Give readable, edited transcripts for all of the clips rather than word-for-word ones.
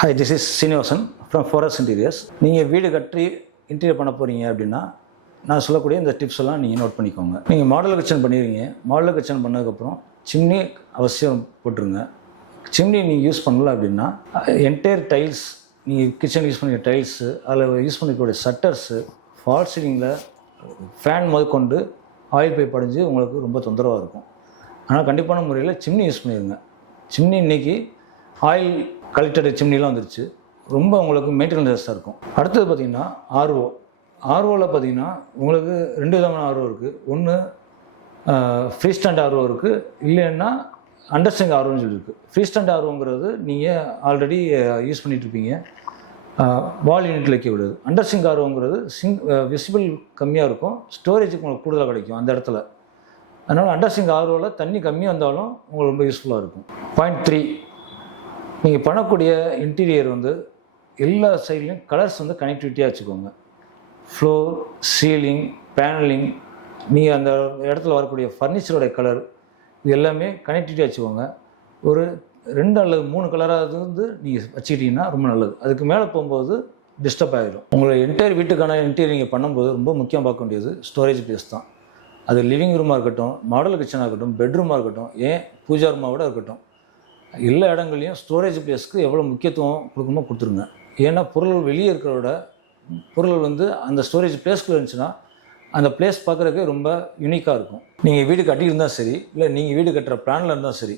Hi, this is Srinivasan from forest interiors. நீங்கள் வீடு கட்டி இன்டீரியர் பண்ண போகிறீங்க அப்படின்னா நான் சொல்லக்கூடிய இந்த டிப்ஸ் எல்லாம் நீங்கள் நோட் பண்ணிக்கோங்க. நீங்கள் மாடல் கிச்சன் பண்ணிடுவீங்க. மாடல் கிச்சன் பண்ணதுக்கப்புறம் சிம்னி அவசியம் போட்டுருங்க. சிம்னி நீங்கள் யூஸ் பண்ணல அப்படின்னா என்டையர் டைல்ஸ், நீங்கள் கிச்சன் யூஸ் பண்ணிக்கிற டைல்ஸு, அதில் யூஸ் பண்ணிக்கக்கூடிய ஷட்டர்ஸு, ஃபால் சீலிங்கில் ஃபேன் முதற்கொண்டு ஆயில் பைப் அடைஞ்சு உங்களுக்கு ரொம்ப தொந்தரவாக இருக்கும். ஆனால் கண்டிப்பான முறையில் சிம்னி யூஸ் பண்ணிடுங்க. சிம்னி இன்றைக்கி ஆயில் கலெக்டட் சிம்னிலாம் வந்துருச்சு. ரொம்ப உங்களுக்கு மெயின்டெனன்ஸாக இருக்கும். அடுத்தது பார்த்திங்கன்னா ஆர்ஓவில் பார்த்திங்கன்னா உங்களுக்கு 2 விதமான ஆர்ஓ இருக்குது. ஒன்று ஃப்ரீ ஸ்டாண்ட் ஆர்ஓ இருக்குது, இல்லைன்னா அண்டர்ஸ்டாண்ட் ஆர்ஓன்னு சொல்லியிருக்கு. ஃப்ரீ ஸ்டாண்ட் ஆர்ஓங்கிறது நீங்கள் ஆல்ரெடி யூஸ் பண்ணிகிட்ருப்பீங்க, வால் யூனிட்டில் வைக்க விடுது. அண்டர்ஸ்டிங் ஆர்ஓங்கிறது விசிபிள் கம்மியாக இருக்கும், ஸ்டோரேஜுக்கு உங்களுக்கு கூடுதலாக கிடைக்கும் அந்த இடத்துல. அதனால் அண்டர்ஸ்டிங் ஆர்ஓவில் தண்ணி கம்மியாக இருந்தாலும் உங்களுக்கு ரொம்ப யூஸ்ஃபுல்லாக இருக்கும். பாயிண்ட் 3, நீங்கள் பண்ணக்கூடிய இன்டீரியர் எல்லா சைட்லேயும் கலர்ஸ் கனெக்டிவிட்டியாக வச்சுக்கோங்க. ஃப்ளோர், சீலிங், பேனலிங், நீங்கள் அந்த இடத்துல வரக்கூடிய ஃபர்னிச்சரோடைய கலர், இது எல்லாமே கனெக்டிவிட்டியாக வச்சுக்கோங்க. ஒரு 2 அல்லது 3 கலராக நீங்கள் வச்சுக்கிட்டிங்கன்னா ரொம்ப நல்லது. அதுக்கு மேலே போகும்போது டிஸ்டர்ப் ஆகிடும். உங்களை என்டையர் வீட்டுக்கான இன்டீரியர் நீங்கள் பண்ணும்போது ரொம்ப முக்கியம் பார்க்க வேண்டியது ஸ்டோரேஜ் பிளேஸ் தான். அது லிவிங் ரூமாக இருக்கட்டும், மாடல் கிச்சனாக இருக்கட்டும், பெட்ரூமாக இருக்கட்டும், ஏன் பூஜா ரூமாக கூட இருக்கட்டும், எல்லா இடங்கள்லையும் ஸ்டோரேஜ் பிளேஸ்க்கு எவ்வளோ முக்கியத்துவம் கொடுக்கணுமோ கொடுத்துருங்க. ஏன்னா பொருள் வெளியே இருக்கிறோட பொருள் அந்த ஸ்டோரேஜ் பிளேஸ்க்குள்ள இருந்துச்சுன்னா அந்த பிளேஸ் பார்க்குறதுக்கே ரொம்ப யூனிக்காக இருக்கும். நீங்கள் வீடு கட்டியிருந்தால் சரி, இல்லை நீங்கள் வீடு கட்டுற பிளானில் இருந்தால் சரி,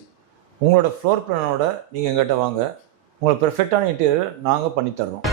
உங்களோட ஃப்ளோர் பிளானோட நீங்கள் எங்கிட்ட வாங்க. உங்களுக்கு பெர்ஃபெக்டான இன்டீரியர் நாங்கள் பண்ணித்தர்றோம்.